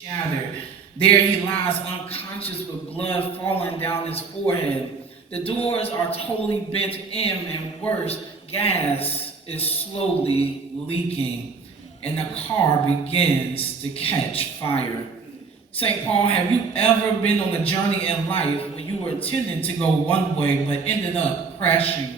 shattered. There he lies unconscious with blood falling down his forehead. The doors are totally bent in, and worse, gas is slowly leaking, and the car begins to catch fire. St. Paul, have you ever been on a journey in life when you were intending to go one way but ended up crashing?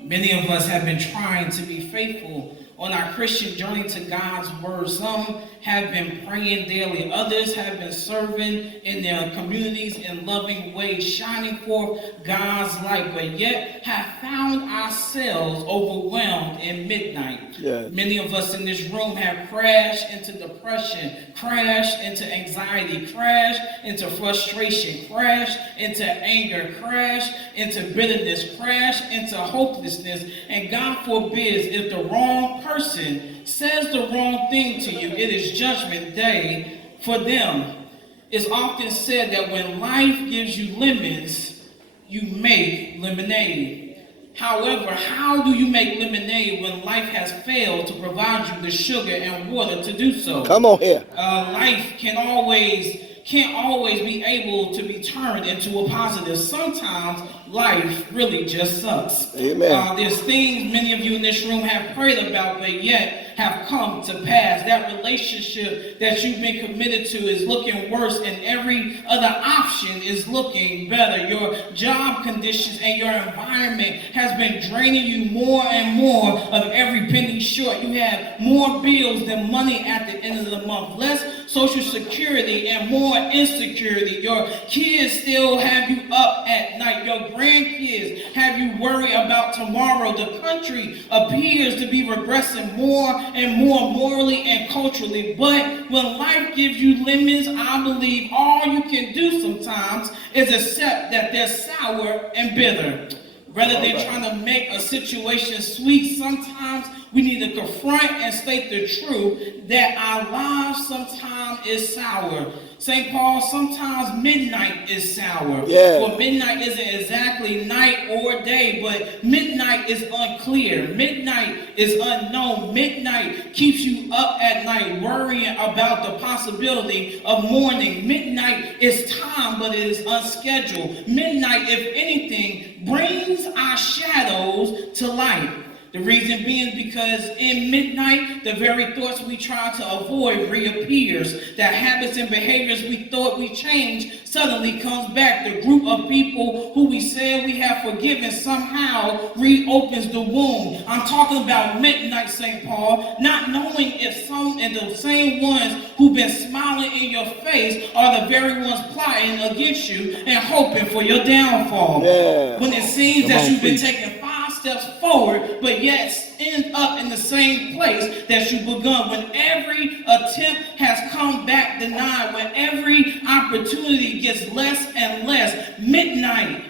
Many of us have been trying to be faithful on our Christian journey to God's word. Some have been praying daily. Others have been serving in their communities in loving ways, shining forth God's light, but yet have found ourselves overwhelmed in midnight. Yes. Many of us in this room have crashed into depression, crashed into anxiety, crashed into frustration, crashed into anger, crashed into bitterness, crashed into hopelessness. And God forbids, if the wrong person says the wrong thing to you, it is judgment day for them. It's often said that when life gives you lemons, you make lemonade. However, how do you make lemonade when life has failed to provide you the sugar and water to do so? Come on here. Life can't always be able to be turned into a positive. Sometimes life really just sucks. Amen. There's things many of you in this room have prayed about, but yet have come to pass. That relationship that you've been committed to is looking worse, and every other option is looking better. Your job conditions and your environment has been draining you more and more of every penny short. You have more bills than money at the end of the month, less social security and more insecurity. Your kids still have you up at night. Your grandkids have you worried about tomorrow. The country appears to be regressing more and more morally and culturally. But when life gives you lemons, I believe all you can do sometimes is accept that they're sour and bitter. Rather than trying to make a situation sweet, sometimes we need to confront and state the truth that our lives sometimes is sour. St. Paul, sometimes midnight is sour. Yeah. Well, midnight isn't exactly night or day, but midnight is unclear. Midnight is unknown. Midnight keeps you up at night worrying about the possibility of morning. Midnight is time, but it is unscheduled. Midnight, if anything, brings our shadows to light. The reason being because in midnight, the very thoughts we try to avoid reappears. The habits and behaviors we thought we changed suddenly comes back. The group of people who we said we have forgiven somehow reopens the wound. I'm talking about midnight, St. Paul, not knowing if some and the same ones who've been smiling in your face are the very ones plotting against you and hoping for your downfall. Yeah. When it seems that you've been taking steps forward, but yet end up in the same place that you begun. When every attempt has come back denied, when every opportunity gets less and less, midnight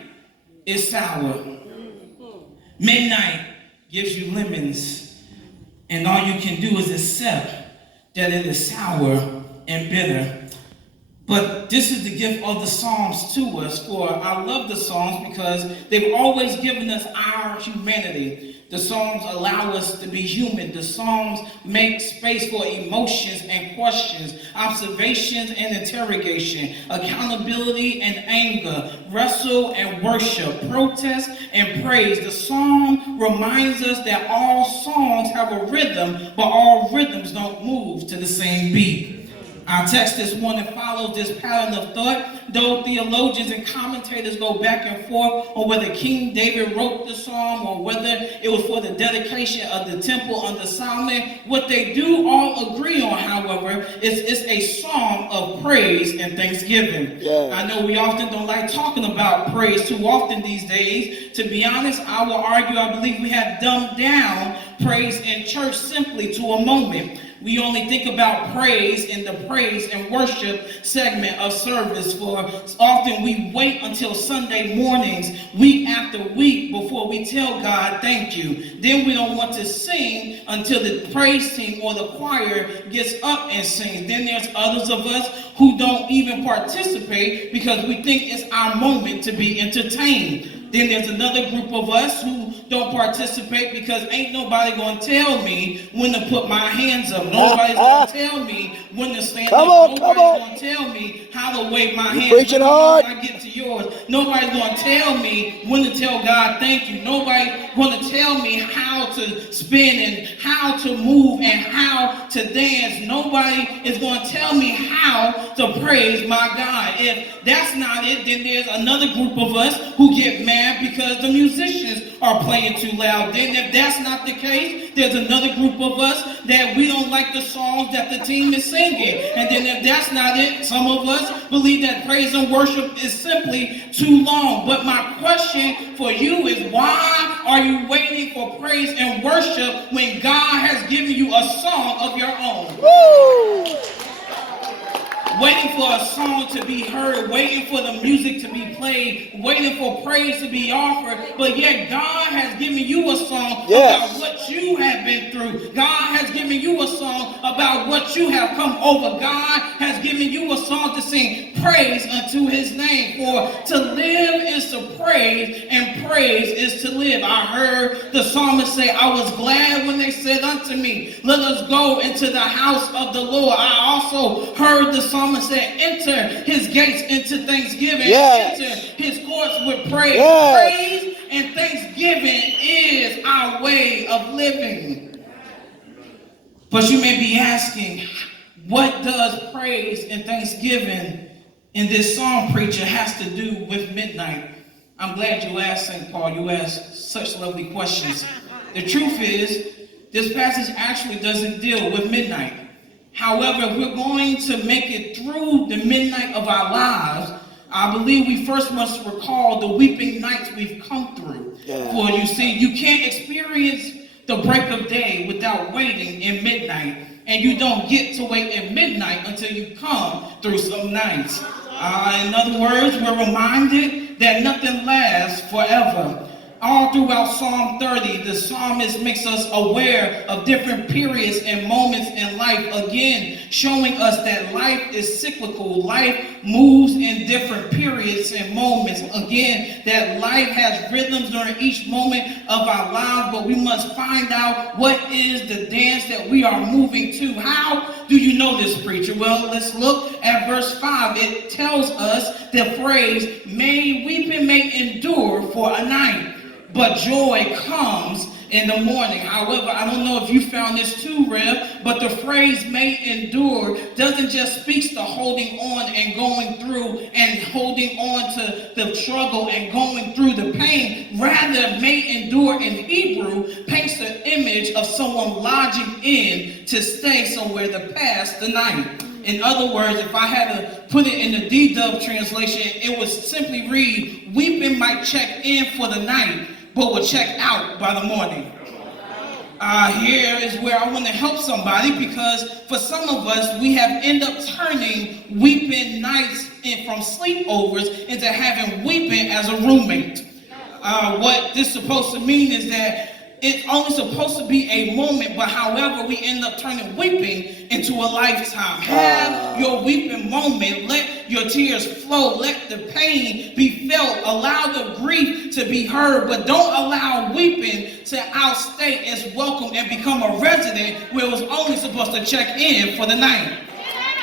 is sour. Midnight gives you lemons, and all you can do is accept that it is sour and bitter. But this is the gift of the Psalms to us, for I love the Psalms because they've always given us our humanity. The Psalms allow us to be human. The Psalms make space for emotions and questions, observations and interrogation, accountability and anger, wrestle and worship, protest and praise. The Psalm reminds us that all songs have a rhythm, but all rhythms don't move to the same beat. Our text this morning follows this pattern of thought, though theologians and commentators go back and forth on whether King David wrote the psalm or whether it was for the dedication of the temple under Solomon. What they do all agree on, however, is it's a psalm of praise and thanksgiving. Yeah. I know we often don't like talking about praise too often these days. To be honest, I will argue, I believe we have dumbed down praise in church simply to a moment. We only think about praise in the praise and worship segment of service, for often we wait until Sunday mornings, week after week, before we tell God thank you. Then we don't want to sing until the praise team or the choir gets up and sings. Then there's others of us who don't even participate because we think it's our moment to be entertained. Then there's another group of us who don't participate because ain't nobody going to tell me when to put my hands up. Nobody's going to tell me when to stand up. Nobody's going to tell me how to wave my hands. Preaching hard. When I get to yours. Nobody's going to tell me when to tell God thank you. Nobody's going to tell me how to spin and how to move and how to dance. Nobody is going to tell me how to praise my God. If that's not it, then there's another group of us who get mad because the musicians are playing too loud. Then if that's not the case, there's another group of us that we don't like the songs that the team is singing. And then if that's not it, some of us believe that praise and worship is simply too long. But my question for you is, why are you waiting for praise and worship when God has given you a song of your own? Woo! Waiting for a song to be heard, waiting for the music to be played, waiting for praise to be offered, but yet God has given you a song about what you have been through. God has given you a song about what you have come over. God has given you a song to sing praise unto his name. For to live is to praise, and praise is to live. I heard the psalmist say, I was glad when they said unto me, let us go into the house of the Lord. I also heard the psalmist said, enter his gates into thanksgiving, enter his courts with praise. Praise and thanksgiving is our way of living. But you may be asking, what does praise and thanksgiving in this psalm, preacher, has to do with midnight? I'm glad you asked, St. Paul. You asked such lovely questions. The truth is, this passage actually doesn't deal with midnight. However, if we're going to make it through the midnight of our lives, I believe we first must recall the weeping nights we've come through. For you see, you can't experience the break of day without waiting in midnight. And you don't get to wait in midnight until you come through some nights. In other words, we're reminded that nothing lasts forever. All throughout Psalm 30, the psalmist makes us aware of different periods and moments in life, again, showing us that life is cyclical. Life moves in different periods and moments. Again, that life has rhythms during each moment of our lives, but we must find out what is the dance that we are moving to. How do you know this, preacher? Well, let's look at verse 5. It tells us the phrase, weeping may endure for a night, but joy comes in the morning. However, I don't know if you found this too, Rev, but the phrase may endure doesn't just speak to holding on and going through and holding on to the struggle and going through the pain. Rather, may endure in Hebrew paints the image of someone lodging in to stay somewhere to pass the night. In other words, if I had to put it in the D-Dub translation, it would simply read, weeping might check in for the night, but will check out by the morning. Here is where I want to help somebody, because for some of us, we have ended up turning weeping nights from sleepovers into having weeping as a roommate. What this is supposed to mean is that it's only supposed to be a moment, but however, we end up turning weeping into a lifetime. Have your weeping moment. Let your tears flow. Let the pain be felt. Allow the grief to be heard, but don't allow weeping to outstay its welcome and become a resident where it was only supposed to check in for the night.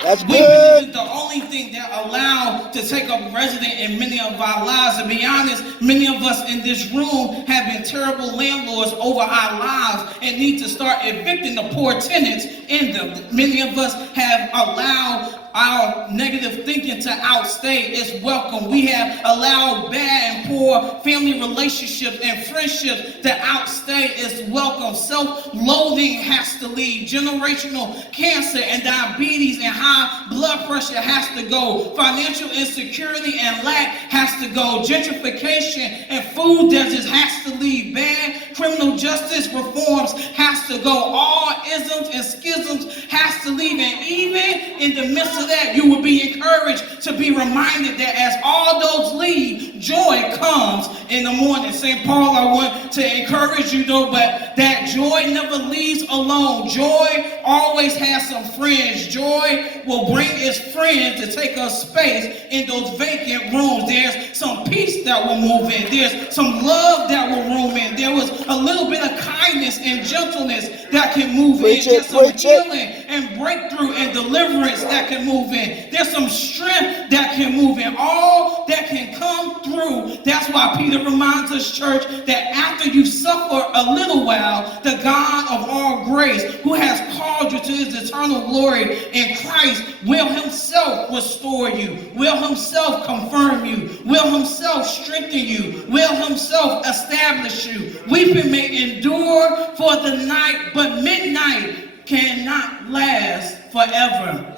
That's weeping good. isn't the only thing that allowed to take up resident in many of our lives. To be honest, many of us in this room have been terrible landlords over our lives and need to start evicting the poor tenants in them. Many of us have allowed our negative thinking to outstay its welcome. We have allowed bad and poor family relationships and friendships to outstay its welcome. Self-loathing has to leave. Generational cancer and diabetes and high blood pressure has to go. Financial insecurity and lack has to go. Gentrification and food deserts has to leave. Bad Criminal justice reforms has to go. All isms and schisms has to leave. And even in the midst of that, you will be encouraged to be reminded that as all those leave, joy comes in the morning. St. Paul, I want to encourage you though, but that joy never leaves alone. Joy always has some friends. Joy will bring its friends to take up space in those vacant rooms. There's some peace that will move in. There's some love that will room in. There was a little bit of kindness and gentleness that can move in. There's some healing and breakthrough and deliverance that can move in. There's some strength that can move in. All that can come through. That's why Peter reminds us, church, that after you suffer a little while, the God of all grace, who has called you to his eternal glory in Christ, will himself restore you, will himself confirm you, will himself strengthen you, will himself establish you. Weeping may endure for the night, but midnight cannot last forever.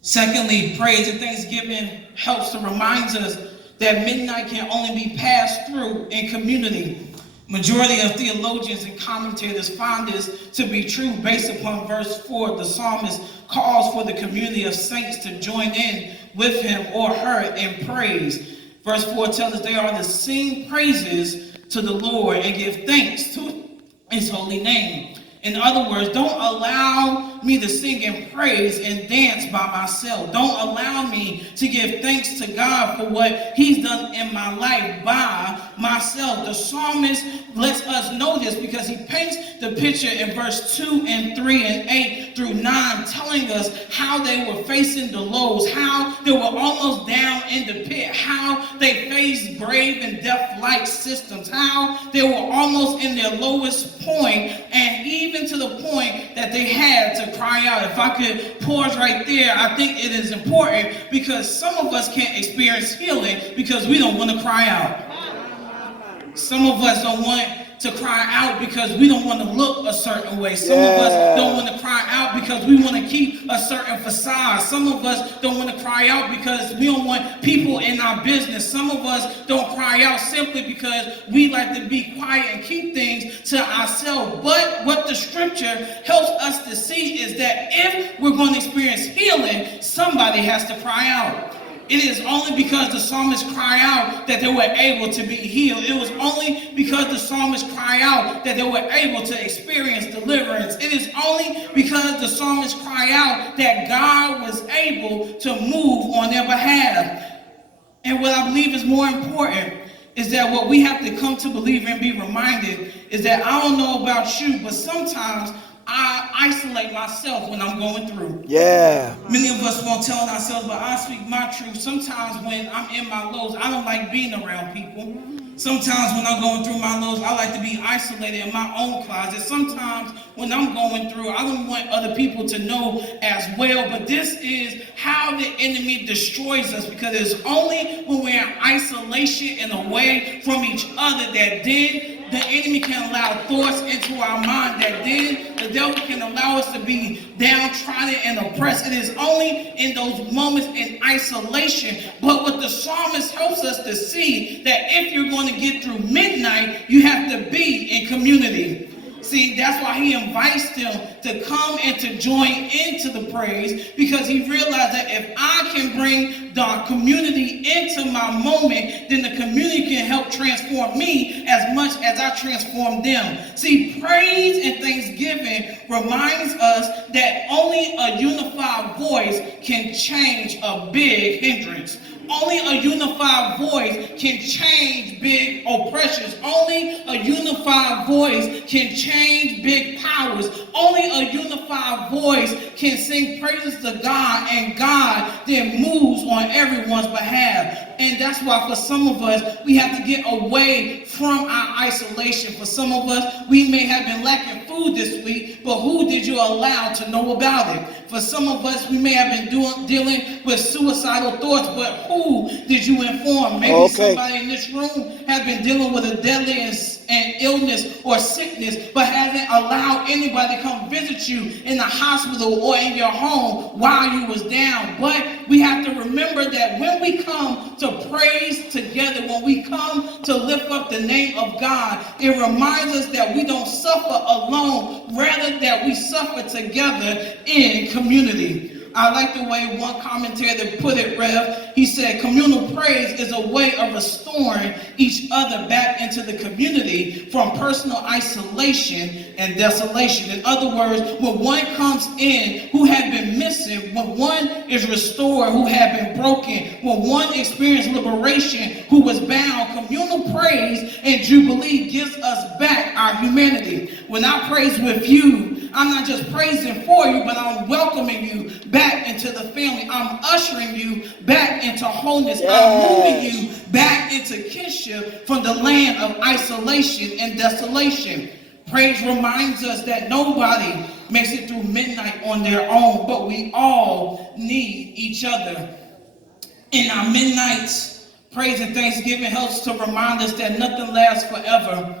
Secondly, praise and thanksgiving helps to remind us that midnight can only be passed through in community. Majority of theologians and commentators find this to be true based upon verse 4. The psalmist calls for the community of saints to join in with him or her in praise. Verse 4 tells us they are to sing praises to the Lord and give thanks to his holy name. In other words, don't allow me to sing and praise and dance by myself. Don't allow me to give thanks to God for what he's done in my life by myself. The psalmist lets us know this because he paints the picture in verse 2 and 3 and 8 through 9, telling us how they were facing the lows, how they were almost down in the pit, how they faced grave and death-like systems, how they were almost in their lowest point, and even to the point that they had to cry out. If I could pause right there, I think it is important because some of us can't experience healing because we don't want to cry out. Some of us don't want to cry out because we don't want to look a certain way. Some of us don't want to cry out because we want to keep a certain facade. Some of us don't want to cry out because we don't want people in our business. Some of us don't cry out simply because we like to be quiet and keep things to ourselves. But what the scripture helps us to see is that if we're going to experience healing, somebody has to cry out. It is only because the psalmist cried out that they were able to be healed. It was only because the psalmist cried out that they were able to experience deliverance. It is only because the psalmist cried out that God was able to move on their behalf. And what I believe is more important is that what we have to come to believe and be reminded is that I don't know about you, but sometimes I isolate myself when I'm going through. Yeah. Many of us won't tell ourselves, but I speak my truth. Sometimes when I'm in my lows, I don't like being around people. Sometimes when I'm going through my lows, I like to be isolated in my own closet. Sometimes when I'm going through, I don't want other people to know as well. But this is how the enemy destroys us, because it's only when we're in isolation and away from each other that then the enemy can allow thoughts into our mind, that then the devil can allow us to be downtrodden and oppressed. It is only in those moments in isolation. But what the psalmist helps us to see, that if you're going to get through midnight, you have to be in community. See, that's why he invites them to come and to join into the praise, because he realized that if I can bring the community into my moment, then the community can help transform me as much as I transform them. See, praise and thanksgiving reminds us that only a unified voice can change a big hindrance. Only a unified voice can change big oppressions. Only a unified voice can change big powers. Only a unified voice can sing praises to God, and God then moves on everyone's behalf. And that's why for some of us, we have to get away from our isolation. For some of us, we may have been lacking food this week, but who did you allow to know about it? For some of us, we may have been dealing with suicidal thoughts, but who did you inform? Maybe somebody in this room has been dealing with a deadly and illness or sickness, but hasn't allowed anybody to come visit you in the hospital or in your home while you was down. But we have to remember that when we come to praise together, when we come to lift up the name of God, it reminds us that we don't suffer alone, rather that we suffer together in community. I like the way one commentator put it, Rev. He said, communal praise is a way of restoring each other back into the community from personal isolation and desolation. In other words, when one comes in who had been missing, when one is restored who had been broken, when one experienced liberation who was bound, communal praise and jubilee gives us back our humanity. When I praise with you, I'm not just praising for you, but I'm welcoming you back into the family. I'm ushering you back into wholeness. Yes. I'm moving you back into kinship from the land of isolation and desolation. Praise reminds us that nobody makes it through midnight on their own, but we all need each other. In our midnights, praise and thanksgiving helps to remind us that nothing lasts forever.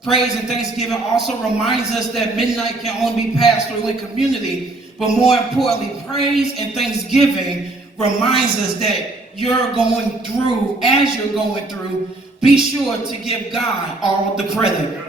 Praise and thanksgiving also reminds us that midnight can only be passed through in community. But more importantly, praise and thanksgiving reminds us that you're going through, as you're going through, be sure to give God all the credit.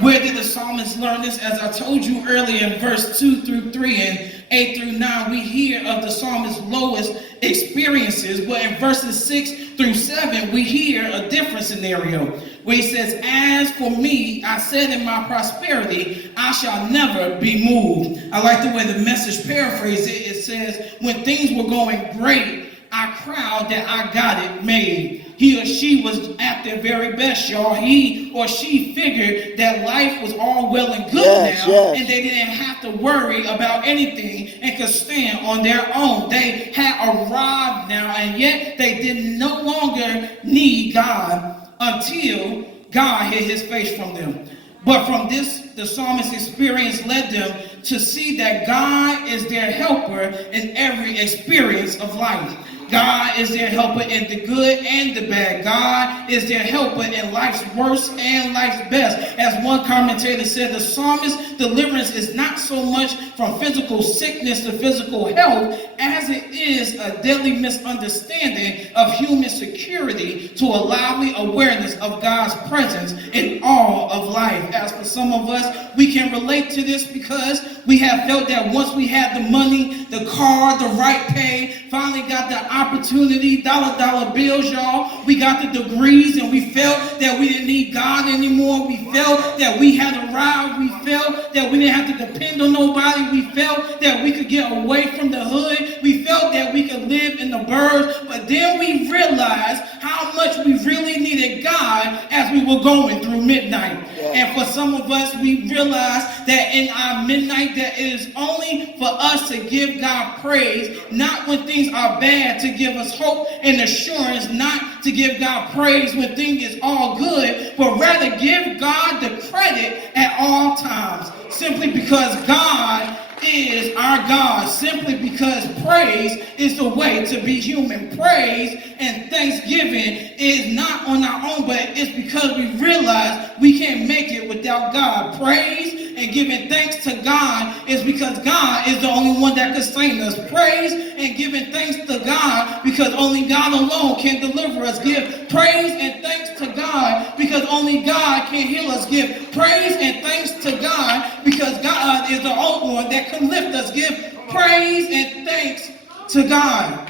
Where did the psalmist learn this? As I told you earlier in verse 2 through 3 and 8 through 9, we hear of the psalmist's lowest experiences, but in verses 6 through 7, we hear a different scenario where he says, as for me, I said in my prosperity, I shall never be moved. I like the way the Message paraphrase it. It says, when things were going great, I cried that I got it made. He or she was at their very best, y'all. He or she figured that life was all well and good now, and they didn't have to worry about anything and could stand on their own. They had arrived now, and yet they did no longer need God until God hid his face from them. But from this, the psalmist's experience led them to see that God is their helper in every experience of life. God is their helper in the good and the bad. God is their helper in life's worst and life's best. As one commentator said, the psalmist's deliverance is not so much from physical sickness to physical health as it is a deadly misunderstanding of human security to a lively awareness of God's presence in all of life. As for some of us, we can relate to this because we have felt that once we had the money, the car, the right pay, finally got the opportunity, dollar bills, y'all. We got the degrees and we felt that we didn't need God anymore. We felt that we had arrived. We felt that we didn't have to depend on nobody. We felt that we could get away from the hood. We felt that we could live in the burbs. But then we realized how much we really needed God as we were going through midnight. And for some of us, we realized that in our midnight, that it is only for us to give God praise, not when things are bad, to give us hope and assurance, not to give God praise when things is all good, but rather give God the credit at all times, simply because God is our God, simply because praise is the way to be human. Praise and thanksgiving is not on our own, but it's because we realize we can't make it without God. Praise and giving thanks to God is because God is the only one that can sustain us. Praise and giving thanks to God because only God alone can deliver us. Give praise and thanks to God because only God can heal us. Give praise and thanks to God because God is the only one that can lift us. Give praise and thanks to God.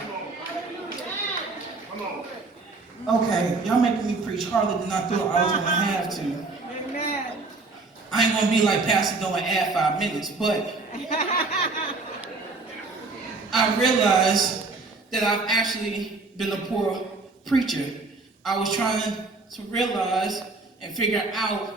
Okay, y'all making me preach harder than I thought I was going to have to. Amen. I ain't going to be like Pastor Doe and add 5 minutes, but I realized that I've actually been a poor preacher. I was trying to realize and figure out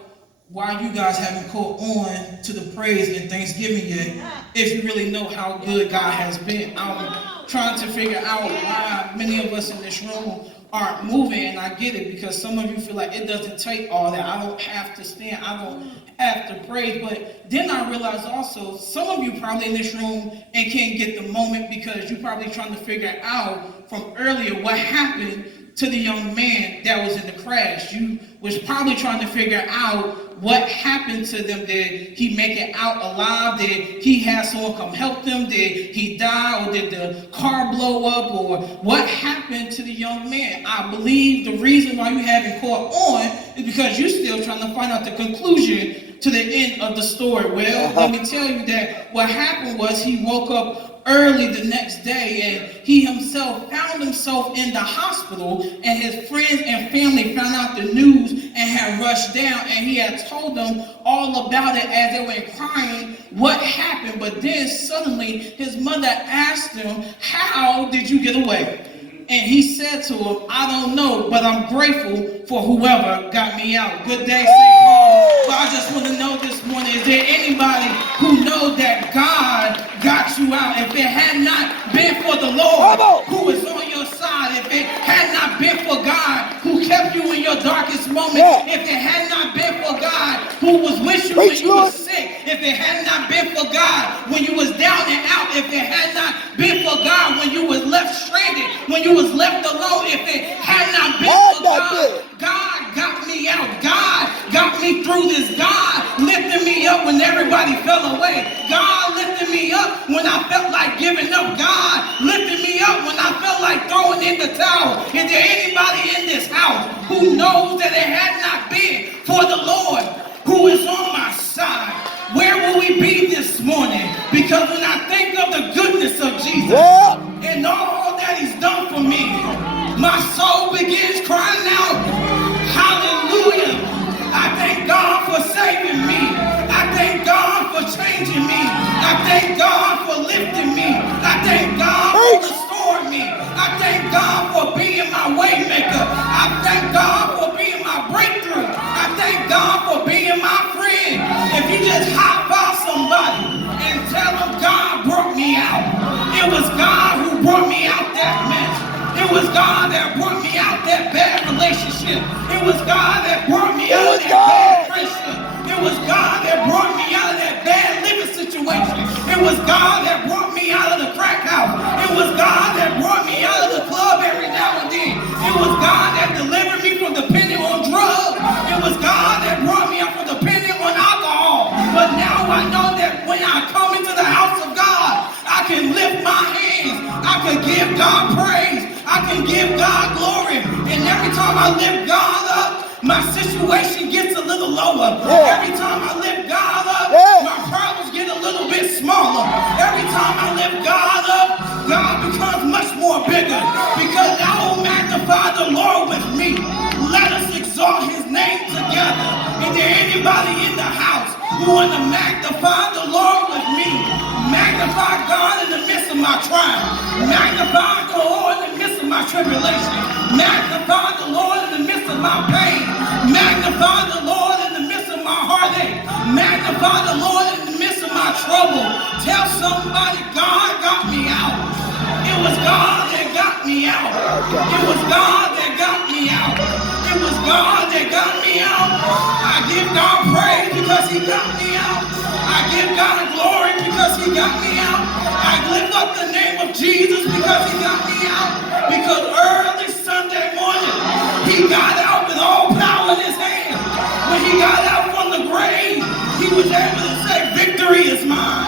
why you guys haven't caught on to the praise and thanksgiving yet, if you really know how good God has been. I'm trying to figure out why many of us in this room aren't moving, and I get it because some of you feel like it doesn't take all that. I don't have to stand. I don't have to praise. But then I realized also some of you probably in this room and can't get the moment because you're probably trying to figure out from earlier what happened to the young man that was in the crash. You was probably trying to figure out what happened to them. Did he make it out alive? Did he have someone come help them? Did he die? Or did the car blow up? Or what happened to the young man? I believe the reason why you haven't caught on is because you're still trying to find out the conclusion to the end of the story. Well, let me tell you that what happened was he woke up early the next day, and he himself found himself in the hospital, and his friends and family found out the news and had rushed down, and he had told them all about it as they were crying what happened. But then suddenly his mother asked him, "How did you get away?" And he said to him, "I don't know, but I'm grateful for whoever got me out." Good day, St. Paul. But I just want to know this morning, is there anybody who knows that God got you out? If it had not been for the Lord who is on your side, if it had not been for God who kept you in your darkest moment, if it had not been for God who was with you when you were sick, if it had not been for God when you was down and out, if it had not been for God when you was left stranded, when you was left alone, if it had not been for God, God got me out. God got me through this. God lifted me up when everybody fell away. God lifted me up when I felt like giving up. God lifted me up when I felt like throwing in the towel. Is there anybody in this house who knows that it had not been for the Lord who is on my side? Where will we be this morning? Because when I think of the goodness of Jesus and all that he's done for me, my soul begins crying out, hallelujah. I thank God for saving me. I thank God for changing me. I thank God for lifting me. I thank God for restoring me. I thank God for being my way maker. I thank God for being my breakthrough. I thank God for being my friend. If you just high five somebody and tell them God brought me out. It was God who brought me out that mess. It was God that brought me out that bad relationship. It was God that brought me out of that bad friendship. It was God that brought me out of that bad living situation. It was God that brought me out of the crack house. It was God that brought me out of the club every now and then. It was God that delivered me from depending on drugs. It was God that brought me out from depending on alcohol. But now I know that when I come into the house of God, I can lift my hands. I can give God praise. I can give God glory. And every time I lift God up, my situation gets a little lower. Every time I lift God up, my problems get a little bit smaller. Every time I lift God up, God becomes much more bigger. Because I will magnify the Lord with me. Let us exalt his name together. Is there anybody in the house who want to magnify the Lord with me? Magnify God in the midst of my trial. Magnify the Lord in the midst of my tribulation. Magnify the Lord in the midst of my pain. Magnify the Lord in the midst of my heartache. Magnify the Lord in the midst of my trouble. Tell somebody, God got me out. It was God that got me out. It was God that got me out. It was God that got me out. I give God praise because he got me out. I give God glory because he got me out. I lift up the name of Jesus because he got me out. Because early Sunday morning, he got out with all power in his hand. When he got out from the grave, he was able to say, victory is mine.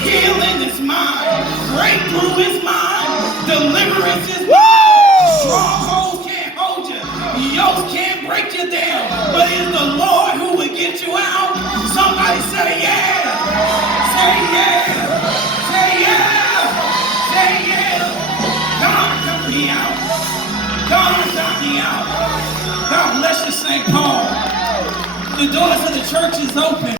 Healing is mine. Breakthrough is mine. Deliverance is mine. Strongholds can't hold you. Yokes can't break you down. But it's the Lord who will get you out. Somebody say yeah. Say yeah. Say yeah. Say yeah. God got me out. God got me out. God bless you, St. Paul. The doors of the church is open.